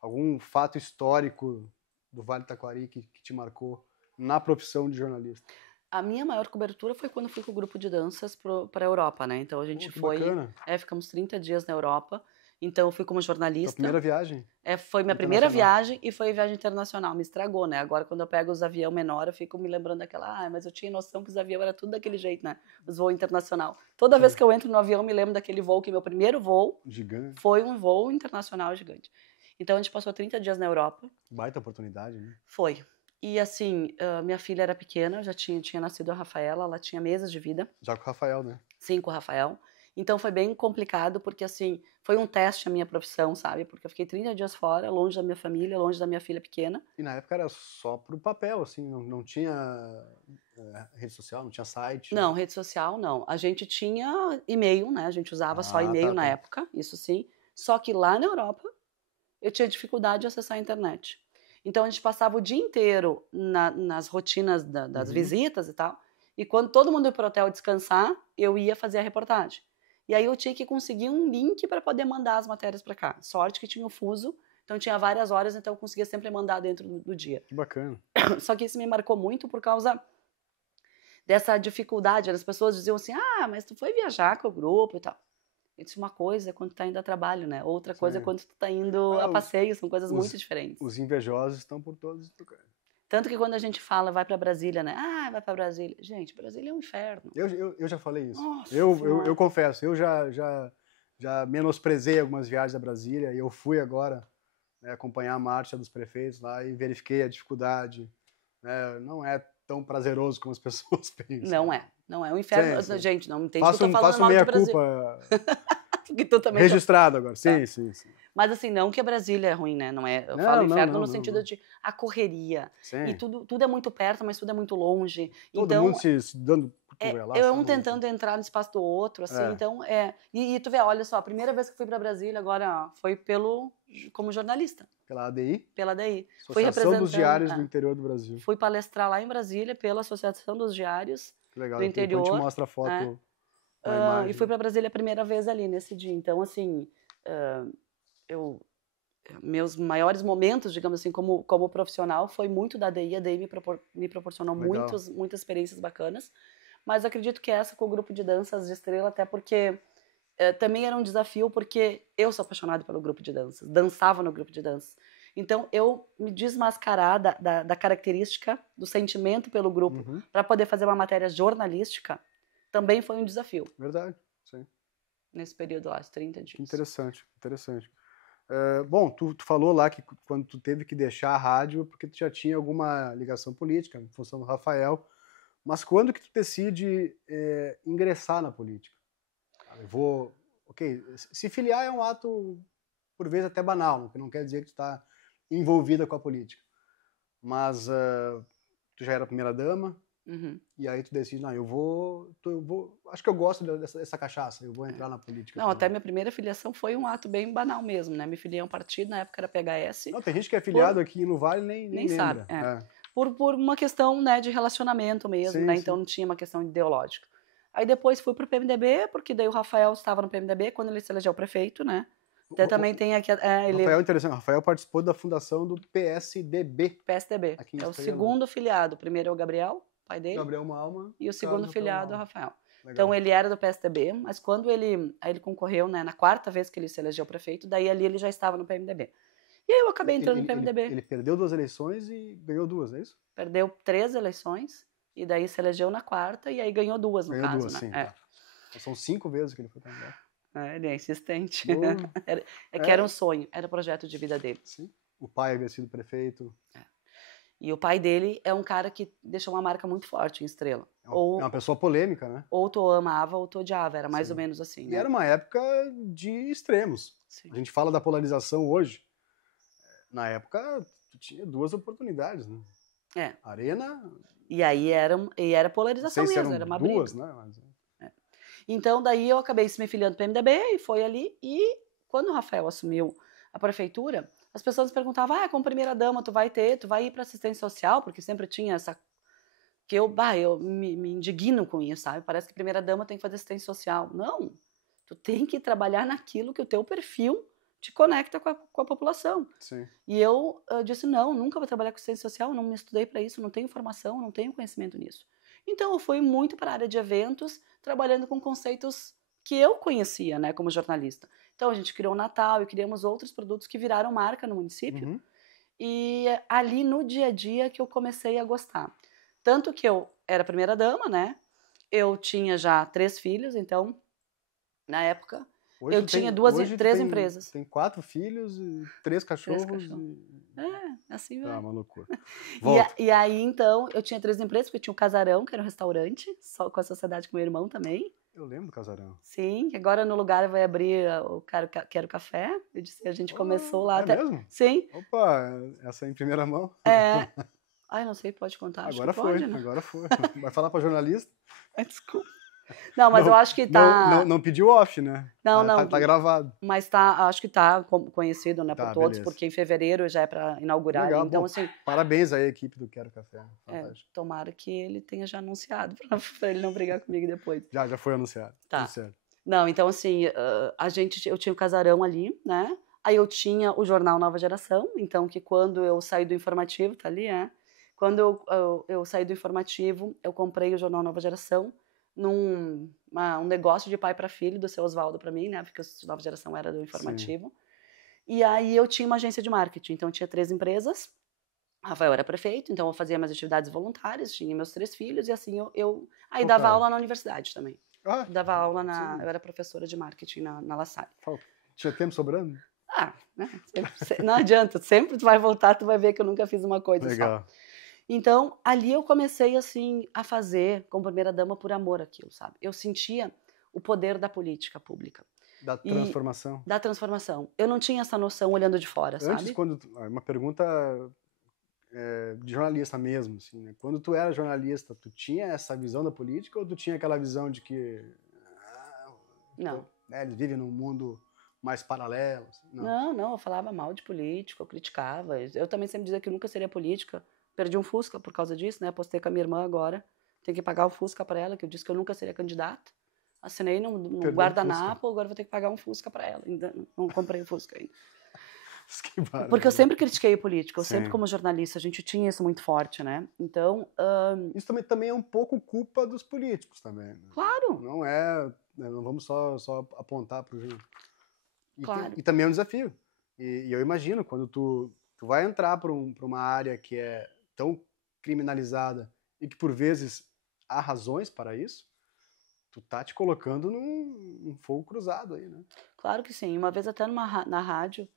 algum fato histórico do Vale do Taquari que te marcou na profissão de jornalista? A minha maior cobertura foi quando fui com o grupo de danças para a Europa, né? Então a gente foi... Bacana. Ficamos 30 dias na Europa. Então eu fui como jornalista. Tua primeira viagem? Foi minha primeira viagem e foi viagem internacional. Me estragou, né? Agora quando eu pego os aviões menor, eu fico me lembrando daquela... mas eu tinha noção que os aviões eram tudo daquele jeito, né? Os voos internacional. Toda vez que eu entro no avião, eu me lembro daquele voo, que meu primeiro voo gigante. Foi um voo internacional gigante. Então a gente passou 30 dias na Europa. Baita oportunidade, né? Foi. E assim, minha filha era pequena, já tinha nascido a Rafaela, ela tinha meses de vida. Já com o Rafael, né? Sim, com o Rafael. Então foi bem complicado, porque assim, foi um teste a minha profissão, sabe? Porque eu fiquei 30 dias fora, longe da minha família, longe da minha filha pequena. E na época era só pro papel, assim, não tinha rede social, não tinha site? Não, rede social não. A gente tinha e-mail, né? A gente usava só e-mail na época, isso sim. Só que lá na Europa, eu tinha dificuldade de acessar a internet. Então a gente passava o dia inteiro nas rotinas das visitas e tal. E quando todo mundo ia para o hotel descansar, eu ia fazer a reportagem. E aí eu tinha que conseguir um link para poder mandar as matérias para cá. Sorte que tinha o fuso, então tinha várias horas, então eu conseguia sempre mandar dentro do dia. Que bacana. Só que isso me marcou muito por causa dessa dificuldade. As pessoas diziam assim, mas tu foi viajar com o grupo e tal. Eu disse, uma coisa é quando tu tá indo a trabalho, né? Outra coisa é quando tu tá indo a passeio, são coisas muito diferentes. Os invejosos estão por todos os lugares. Tanto que quando a gente fala, vai pra Brasília, né? Vai pra Brasília. Gente, Brasília é um inferno. Eu já falei isso. Nossa, eu confesso, eu já já menosprezei algumas viagens a Brasília e eu fui agora, né, acompanhar a marcha dos prefeitos lá e verifiquei a dificuldade, né, não é tão prazeroso como as pessoas pensam. Não é um inferno. Sim. Gente, não entende que eu tô falando Faço mal de meia Brasil. culpa Que tu também registrado agora. Sim, sim. Mas assim, não que a Brasília é ruim, né? Não é, eu Não, falo não, inferno não, no não, sentido não. de a correria. Sim. E tudo é muito perto, mas tudo é muito longe. Todo Então, mundo se dando cotovelada. eu tentando entrar no espaço do outro, assim, então, E tu vê, olha só, a primeira vez que fui para Brasília agora foi como jornalista. Pela ADI? Pela ADI. Associação dos Diários do Interior do Brasil. Fui palestrar lá em Brasília pela Associação dos Diários do Interior. Depois a gente mostra a foto, a imagem. E fui para Brasília a primeira vez ali, nesse dia. Então, assim, meus maiores momentos, digamos assim, como profissional, foi muito da ADI. A ADI me proporcionou muitas experiências bacanas. Mas acredito que essa com o grupo de danças de Estrela, até porque também era um desafio, porque eu sou apaixonada pelo grupo de danças, dançava no grupo de danças. Então, eu me desmascarar da característica, do sentimento pelo grupo, para poder fazer uma matéria jornalística, também foi um desafio. Verdade, sim. Nesse período lá, de 30 dias. Interessante. Bom, tu falou lá que quando tu teve que deixar a rádio, porque tu já tinha alguma ligação política, em função do Rafael, mas quando que tu decide ingressar na política? Se filiar é um ato, por vezes, até banal, que não quer dizer que tu está envolvida com a política. Mas tu já era primeira-dama, e aí tu decide, não, eu vou, acho que eu gosto dessa cachaça, eu vou entrar na política. Não, até minha primeira filiação foi um ato bem banal mesmo, né? Me filiei a um partido, na época era PHS. Não, tem gente que é filiado aqui no Vale nem sabe. lembra. Por uma questão, né, de relacionamento mesmo, sim, né? Sim. Então não tinha uma questão ideológica. Aí depois fui pro PMDB, porque daí o Rafael estava no PMDB quando ele se elegeu prefeito, né? Até também tem aqui... Rafael é interessante, o Rafael participou da fundação do PSDB. PSDB, é o segundo filiado. O primeiro é o Gabriel, pai dele. Gabriel Malma. E o segundo filiado é o Rafael. Legal. Então ele era do PSDB, mas quando ele concorreu, né, na quarta vez que ele se elegeu prefeito, daí ali ele já estava no PMDB. E aí eu acabei entrando no PMDB. Ele perdeu 2 eleições e ganhou 2, é isso? Perdeu 3 eleições, e daí se elegeu na quarta, e aí ganhou 2, no caso. Ganhou 2, né? sim. Tá. São 5 vezes que ele foi candidato. Ele é insistente. Que era um sonho, era o projeto de vida dele. Sim. O pai havia sido prefeito. E o pai dele é um cara que deixou uma marca muito forte em Estrela. É uma pessoa polêmica, né? Ou tu amava ou tu odiava, era mais ou menos assim. E né? era uma época de extremos. Sim. A gente fala da polarização hoje. Na época, tu tinha 2 oportunidades, né? Arena... E aí era polarização mesmo, era uma briga. 2, né? Mas... Então, daí eu acabei se me filiando para o PMDB e foi ali. E quando o Rafael assumiu a prefeitura, as pessoas me perguntavam, como primeira-dama tu vai ir para assistência social? Porque sempre tinha essa... Que eu me indigno com isso, sabe? Parece que primeira-dama tem que fazer assistência social. Não, tu tem que trabalhar naquilo que o teu perfil te conecta com a população. Sim. E eu disse, não, nunca vou trabalhar com assistência social, não me estudei para isso, não tenho formação, não tenho conhecimento nisso. Então eu fui muito para a área de eventos, trabalhando com conceitos que eu conhecia, né, como jornalista. Então a gente criou o Natal e criamos outros produtos que viraram marca no município. E ali no dia a dia que eu comecei a gostar. Tanto que eu era primeira-dama, né? Eu tinha já 3 filhos, então, na época, hoje eu tinha 3 empresas. Tem 4 filhos e 3 cachorros. 3 cachorros. Assim mesmo. Uma loucura. E aí, então, eu tinha 3 empresas, porque eu tinha o Casarão, que era um restaurante, só com a sociedade com meu irmão também. Eu lembro do Casarão. Sim, agora no lugar vai abrir o Quero Café. Eu disse, a gente começou lá. Mesmo? Sim. Opa, essa é em primeira mão. Ai, não sei, pode contar. Agora acho que pode, foi, né? Agora foi. Vai falar pra jornalista? Desculpa. Não, mas eu acho que tá... Não pediu off, né? Não. Tá gravado. Mas acho que tá conhecido, né, por todos, beleza. Porque em fevereiro já é para inaugurar. Legal, então, bom, assim... Parabéns aí à equipe do Quero Café. Tomara que ele tenha já anunciado, para ele não brigar comigo depois. Já foi anunciado. Tá. Tudo certo. Não, então, assim, eu tinha o Casarão ali, né? Aí eu tinha o jornal Nova Geração, então, que quando eu saí do informativo, tá ali, Quando eu saí do informativo, eu comprei o jornal Nova Geração num um negócio de pai para filho do seu Oswaldo para mim, né? Porque a Nova Geração era do informativo. Sim. E aí eu tinha uma agência de marketing, então eu tinha 3 empresas. Rafael era prefeito, então eu fazia minhas atividades voluntárias, tinha meus 3 filhos e assim aí dava aula na universidade também. Ah, Dava aula sim. eu era professora de marketing na La Salle. Tinha tempo sobrando? Né? Não adianta, sempre tu vai voltar, tu vai ver que eu nunca fiz uma coisa Legal. só. Então, ali eu comecei, assim, a fazer, como primeira-dama, por amor àquilo, sabe? Eu sentia o poder da política pública. Da transformação. Da transformação. Eu não tinha essa noção olhando de fora, Antes, sabe? uma pergunta de jornalista mesmo, assim, né? Quando tu era jornalista, tu tinha essa visão da política ou tu tinha aquela visão de que Não. Eles vivem num mundo mais paralelo? Assim? Não, eu falava mal de político, eu criticava. Eu também sempre dizia que eu nunca seria política. Perdi um Fusca por causa disso, né? Apostei com a minha irmã agora. Tem que pagar o Fusca para ela, que eu disse que eu nunca seria candidata. Assinei no guardanapo, agora vou ter que pagar um Fusca para ela. Ainda não comprei o Fusca ainda. Porque eu sempre critiquei o político, eu sempre como jornalista, a gente tinha isso muito forte, né? Então... Isso também é um pouco culpa dos políticos também. Né? Claro! Não vamos só apontar para o... Claro. E também é um desafio. E eu imagino, quando tu vai entrar para uma área que é tão criminalizada e que por vezes há razões para isso, tu tá te colocando num fogo cruzado aí, né? Claro que sim. Uma vez até na rádio,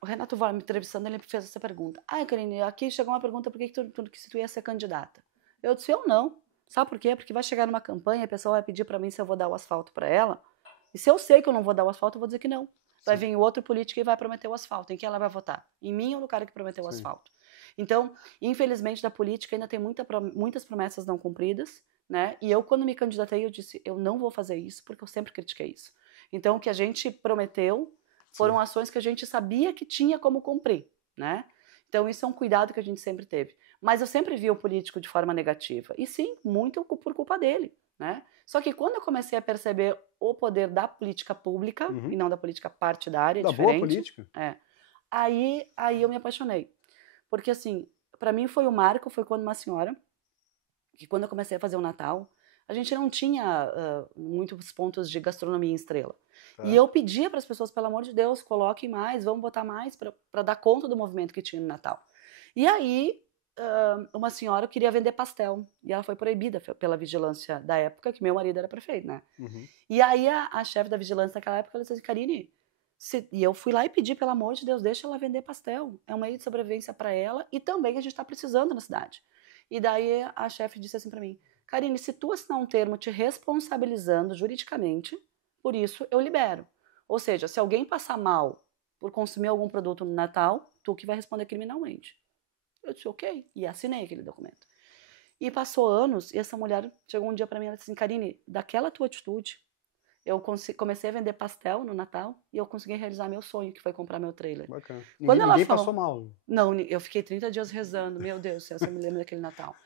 o Renato Var me entrevistando, ele fez essa pergunta. Karine, aqui chegou uma pergunta, por que tu ia ser candidata? Eu disse, eu não. Sabe por quê? Porque vai chegar numa campanha e a pessoa vai pedir para mim se eu vou dar o asfalto para ela. E se eu sei que eu não vou dar o asfalto, eu vou dizer que não. Vai vir outro político e vai prometer o asfalto. Em quem ela vai votar? Em mim ou no cara que prometeu o asfalto? Então, infelizmente, da política ainda tem muitas promessas não cumpridas, né? E eu, quando me candidatei, eu disse, eu não vou fazer isso, porque eu sempre critiquei isso. Então, o que a gente prometeu foram ações que a gente sabia que tinha como cumprir, né? Então, isso é um cuidado que a gente sempre teve. Mas eu sempre vi o político de forma negativa. E sim, muito por culpa dele, né? Só que quando eu comecei a perceber o poder da política pública e não da política partidária, da diferente, boa política. Aí eu me apaixonei. Porque, assim, para mim foi o marco, foi quando uma senhora, que quando eu comecei a fazer o Natal, a gente não tinha muitos pontos de gastronomia em estrela. E eu pedia para as pessoas, pelo amor de Deus, coloquem mais, vamos botar mais para dar conta do movimento que tinha no Natal. E aí, uma senhora queria vender pastel, e ela foi proibida pela vigilância da época, que meu marido era prefeito, né? E aí a chefe da vigilância naquela época, ela disse, Karine, e eu fui lá e pedi, pelo amor de Deus, deixa ela vender pastel, é um meio de sobrevivência para ela, e também a gente está precisando na cidade. E daí a chefe disse assim para mim, Karine, se tu assinar um termo te responsabilizando juridicamente, por isso eu libero. Ou seja, se alguém passar mal por consumir algum produto no Natal, tu que vai responder criminalmente. Eu disse, ok, e assinei aquele documento. E passou anos, e essa mulher chegou um dia para mim e disse assim, Karine, daquela tua atitude, eu comecei a vender pastel no Natal e eu consegui realizar meu sonho, que foi comprar meu trailer. Bacana. Ninguém passou mal. Não, eu fiquei 30 dias rezando, meu Deus do céu, se eu me lembro daquele Natal.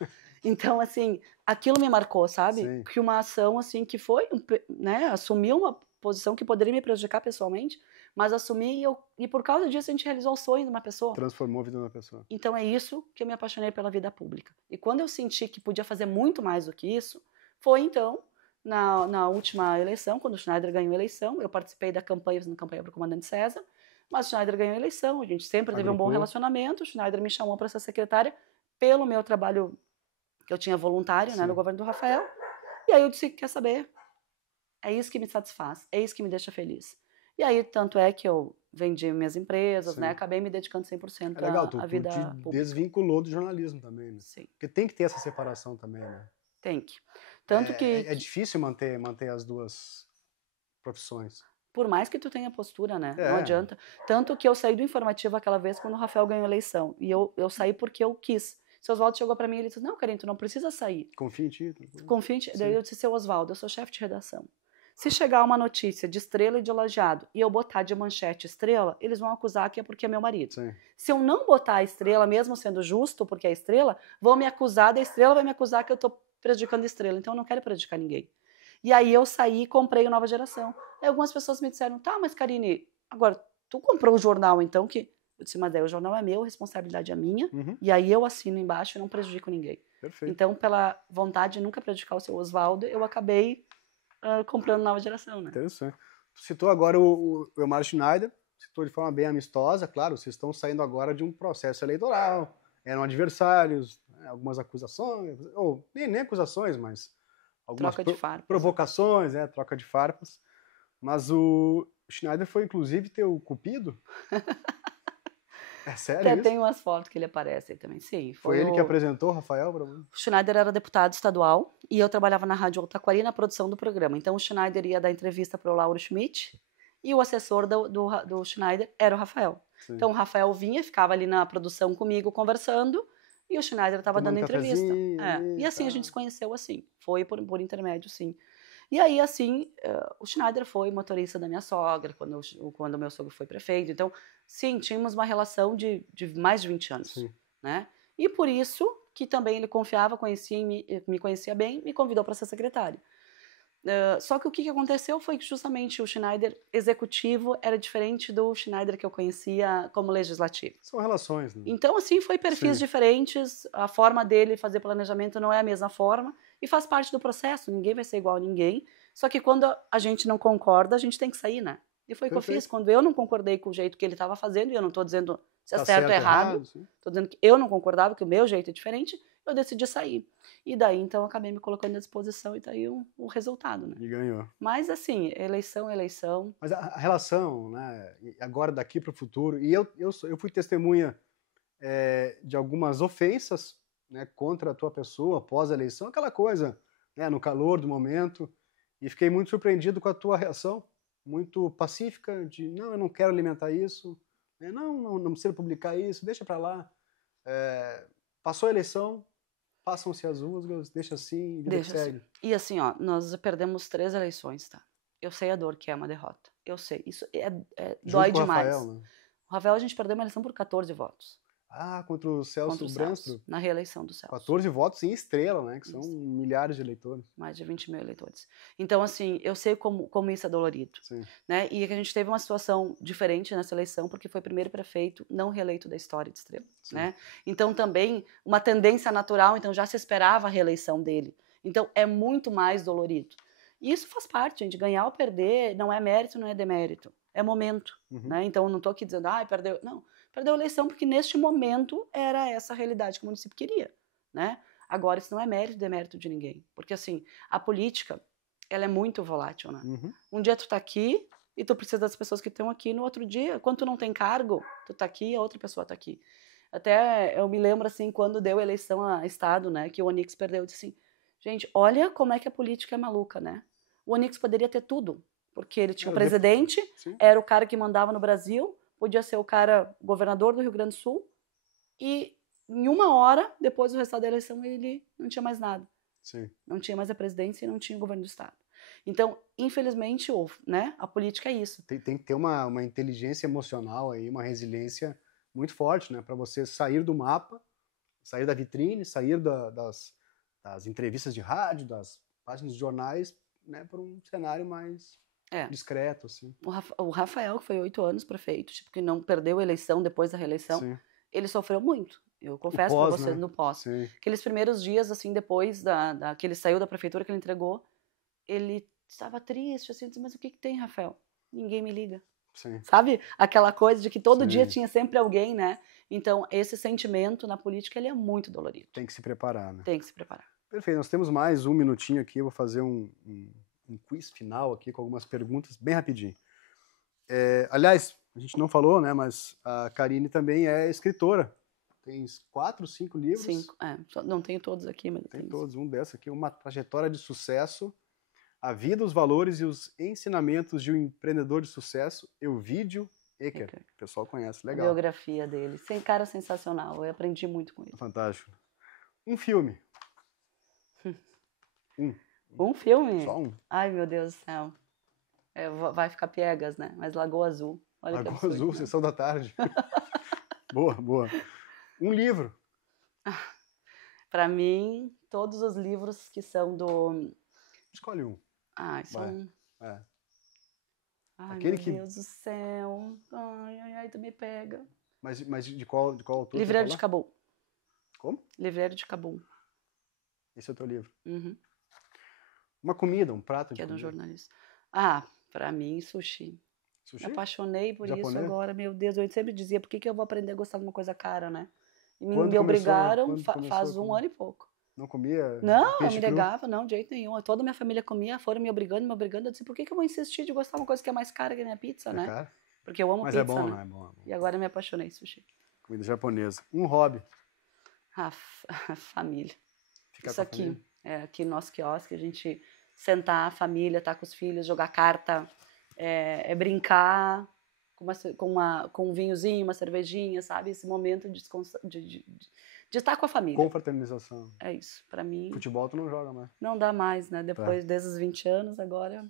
Então, assim, aquilo me marcou, sabe? Sim. Que uma ação, assim, que foi, né, assumir uma posição que poderia me prejudicar pessoalmente, mas assumi e por causa disso a gente realizou o sonho de uma pessoa. Transformou a vida de uma pessoa. Então é isso que eu me apaixonei pela vida pública. E quando eu senti que podia fazer muito mais do que isso, foi então, na última eleição, quando o Schneider ganhou a eleição, eu participei da campanha, fazendo campanha para o comandante César, mas o Schneider ganhou a eleição, a gente sempre teve um bom relacionamento, o Schneider me chamou para ser secretária pelo meu trabalho que eu tinha voluntário, né, no governo do Rafael, e aí eu disse, quer saber, é isso que me satisfaz, é isso que me deixa feliz. E aí, tanto é que eu vendi minhas empresas, né, acabei me dedicando 100% à vida pública. Tu desvinculou do jornalismo também, né? Sim. Porque tem que ter essa separação também, né? Tem que. Tanto que... É difícil manter as duas profissões. Por mais que tu tenha postura, né? Não adianta. Tanto que eu saí do informativo aquela vez quando o Rafael ganhou a eleição. E eu saí porque eu quis. Seu Oswaldo chegou pra mim e ele disse, não, Karine, tu não precisa sair. Confia em ti. Confia em ti. Daí eu disse, seu Oswaldo, eu sou chefe de redação. Se chegar uma notícia de Estrela e de Lajeado e eu botar de manchete Estrela, eles vão acusar que é porque é meu marido. Sim. Se eu não botar a Estrela, mesmo sendo justo, porque é Estrela, vão me acusar da Estrela, vai me acusar que eu tô prejudicando a Estrela. Então eu não quero prejudicar ninguém. E aí eu saí e comprei o Nova Geração. Aí algumas pessoas me disseram, tá, mas Karine, agora, tu comprou o jornal então que... Eu disse, mas daí o jornal é meu, a responsabilidade é minha, e aí eu assino embaixo e não prejudico ninguém. Perfeito. Então, pela vontade de nunca prejudicar o seu Oswaldo, eu acabei comprando Nova Geração, né? Interessante. Tu citou agora o Elmar Schneider, citou de forma bem amistosa, claro, vocês estão saindo agora de um processo eleitoral, eram adversários, algumas acusações, ou nem acusações, mas algumas Troca de farpas. provocações, troca de farpas. Mas o Schneider foi, inclusive, teu cupido? É sério isso? Tem umas fotos que ele aparece aí também, sim. Foi ele que apresentou o Rafael para mim? O Schneider era deputado estadual e eu trabalhava na Rádio Taquari na produção do programa. Então o Schneider ia dar entrevista para o Lauro Schmidt e o assessor do Schneider era o Rafael. Sim. Então o Rafael vinha, ficava ali na produção comigo conversando e o Schneider estava dando entrevista. E assim a gente se conheceu assim. Foi por intermédio, sim. E aí, assim, o Schneider foi motorista da minha sogra, quando o meu sogro foi prefeito. Então, sim, tínhamos uma relação de mais de 20 anos. Sim. Né? E por isso que também ele confiava, me conhecia bem, me convidou para ser secretário. Só que o que aconteceu foi que justamente o Schneider executivo era diferente do Schneider que eu conhecia como legislativo. São relações, né? Então, assim, foi perfis diferentes, a forma dele fazer planejamento não é a mesma forma, e faz parte do processo, ninguém vai ser igual a ninguém, só que quando a gente não concorda, a gente tem que sair, né? E foi o que eu fiz, quando eu não concordei com o jeito que ele estava fazendo, e eu não estou dizendo se é certo ou errado, estou dizendo que eu não concordava, que o meu jeito é diferente, eu decidi sair. E daí, então, eu acabei me colocando à disposição e daí o resultado, né? E ganhou. Mas, assim, eleição... Mas a relação, né, agora daqui para o futuro, e eu fui testemunha de algumas ofensas, né, contra a tua pessoa após a eleição, aquela coisa, né, no calor do momento, e fiquei muito surpreendido com a tua reação, muito pacífica, de não, eu não quero alimentar isso, né, não precisa publicar isso, deixa para lá. Passou a eleição, passam-se as rusgas, deixa assim, vida que segue. E assim, ó, nós perdemos 3 eleições, tá? Eu sei a dor que é uma derrota, eu sei, isso dói demais. Rafael, né? O Rafael, a gente perdeu uma eleição por 14 votos. Contra o Celso Branstro. Na reeleição do Celso. 14 votos em Estrela, né? Que são milhares de eleitores. Mais de 20 mil eleitores. Então, assim, eu sei como isso é dolorido. Sim. Né? E a gente teve uma situação diferente nessa eleição, porque foi o primeiro prefeito não reeleito da história de Estrela. Né? Então, também, uma tendência natural, então já se esperava a reeleição dele. Então, é muito mais dolorido. E isso faz parte, gente. Ganhar ou perder não é mérito, não é demérito. É momento. Né? Então, eu não estou aqui dizendo, perdeu. Não. Perdeu a eleição porque neste momento era essa a realidade que o município queria, né? Agora, isso não é mérito e demérito de ninguém, porque assim, a política, ela é muito volátil, né? Um dia tu tá aqui e tu precisa das pessoas que estão aqui, no outro dia, quando tu não tem cargo, tu tá aqui e a outra pessoa tá aqui. Até eu me lembro assim, quando deu a eleição a estado, né, que o Onyx perdeu, eu disse assim, gente, olha como é que a política é maluca, né? O Onyx poderia ter tudo, porque ele tinha o presidente, era o cara que mandava no Brasil, podia ser o cara governador do Rio Grande do Sul e em 1 hora, depois do resultado da eleição, ele não tinha mais nada. Sim. Não tinha mais a presidência e não tinha o governo do estado. Então, infelizmente, né? A política é isso. Tem que ter uma inteligência emocional aí, uma resiliência muito forte, né? Para você sair do mapa, sair da vitrine, sair das entrevistas de rádio, das páginas de jornais, né? Para um cenário mais... discreto, assim. O Rafael, que foi 8 anos prefeito, tipo, que não perdeu a eleição depois da reeleição, ele sofreu muito. Eu confesso para vocês, no pós. Aqueles primeiros dias, assim, depois que ele saiu da prefeitura, que ele entregou, ele estava triste, assim, disse, mas o que tem, Rafael? Ninguém me liga. Sabe? Aquela coisa de que todo dia tinha sempre alguém, né? Então, esse sentimento na política, ele é muito dolorido. Tem que se preparar, né? Tem que se preparar. Perfeito, nós temos mais 1 minutinho aqui, eu vou fazer um quiz final aqui com algumas perguntas bem rapidinho. Aliás, a gente não falou, né, mas a Karine também é escritora. Tem 4, 5 livros. 5, não tenho todos aqui, mas tem todos. Um dessa aqui, Uma Trajetória de Sucesso, A Vida, os Valores e os Ensinamentos de um Empreendedor de Sucesso, Elvídio Ecker. O pessoal conhece, legal. A biografia dele. Cara sensacional, eu aprendi muito com ele. Fantástico. Um filme. Um filme? Só um. Ai, meu Deus do céu. Vai ficar piegas, né? Mas Lagoa Azul. Olha Lagoa que absurdo, Azul, né? Sessão da Tarde. Boa. Um livro. Para mim, todos os livros que são do... Escolhe um. São... Ai, meu Deus do céu. Ai, tu me pega. Mas de qual autor? Livreiro de Cabul. Como? Livreiro de Cabul. Esse é o teu livro. Uma comida, um prato de comida. Que é de um jornalista. Pra mim, sushi. Me apaixonei por isso agora, meu Deus. Eu sempre dizia, por que eu vou aprender a gostar de uma coisa cara, né? E me obrigaram, faz 1 ano e pouco. Não comia Não, eu peixe me cru? negava, não, de jeito nenhum. Toda a minha família comia, foram me obrigando. Eu disse, por que eu vou insistir de gostar de uma coisa que é mais cara que a minha pizza, É né? caro? Porque eu amo Mas pizza, é bom, né? né? É bom, é bom. E agora eu me apaixonei em sushi. Comida japonesa. Um hobby. Ah, família. Ficar Isso com a aqui, família? aqui no nosso quiosque, a gente sentar, a família, estar com os filhos, jogar carta, brincar com um vinhozinho, uma cervejinha, sabe? Esse momento de estar com a família. Confraternização. É isso, pra mim. Futebol tu não joga mais. Não dá mais, né? Depois desses 20 anos, agora.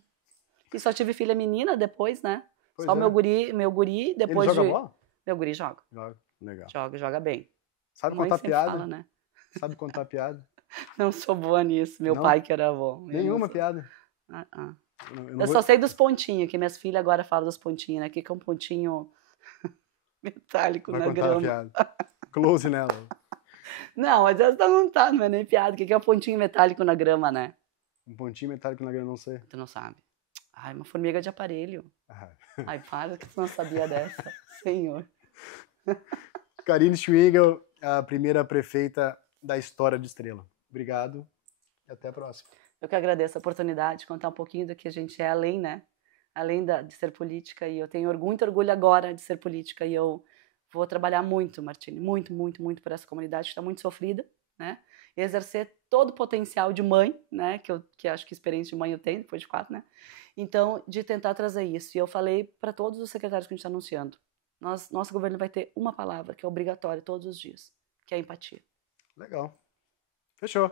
E só tive filha menina depois, né? Pois Só é. meu guri, depois Ele joga bola? Meu guri joga. Joga. Legal. Joga bem. Sabe A mãe contar sempre piada? fala, né? Sabe contar piada? Não sou boa nisso. Meu Não? pai que era bom. Nenhuma piada. Eu só sei dos pontinhos, que minhas filhas agora falam dos pontinhos, né? Que é um pontinho metálico Vai na contar grama. a piada. Close nela. Não, mas essa não é nem piada. O que é um pontinho metálico na grama, né? Um pontinho metálico na grama, não sei. Tu não sabe. Ai, uma formiga de aparelho. Ah. Ai, para que tu não sabia dessa. Senhor. Karine Schwingel, a primeira prefeita da história de Estrela. Obrigado e até a próxima. Eu que agradeço a oportunidade de contar um pouquinho do que a gente é além, né? Além de ser política. E eu tenho muito orgulho agora de ser política. E eu vou trabalhar muito, Martine, muito, muito, muito por essa comunidade que está muito sofrida, né? E exercer todo o potencial de mãe, né? Que acho que experiência de mãe eu tenho, depois de 4, né? Então, de tentar trazer isso. E eu falei para todos os secretários que a gente está anunciando. Nosso governo vai ter uma palavra que é obrigatória todos os dias, que é a empatia. Legal. Fechou.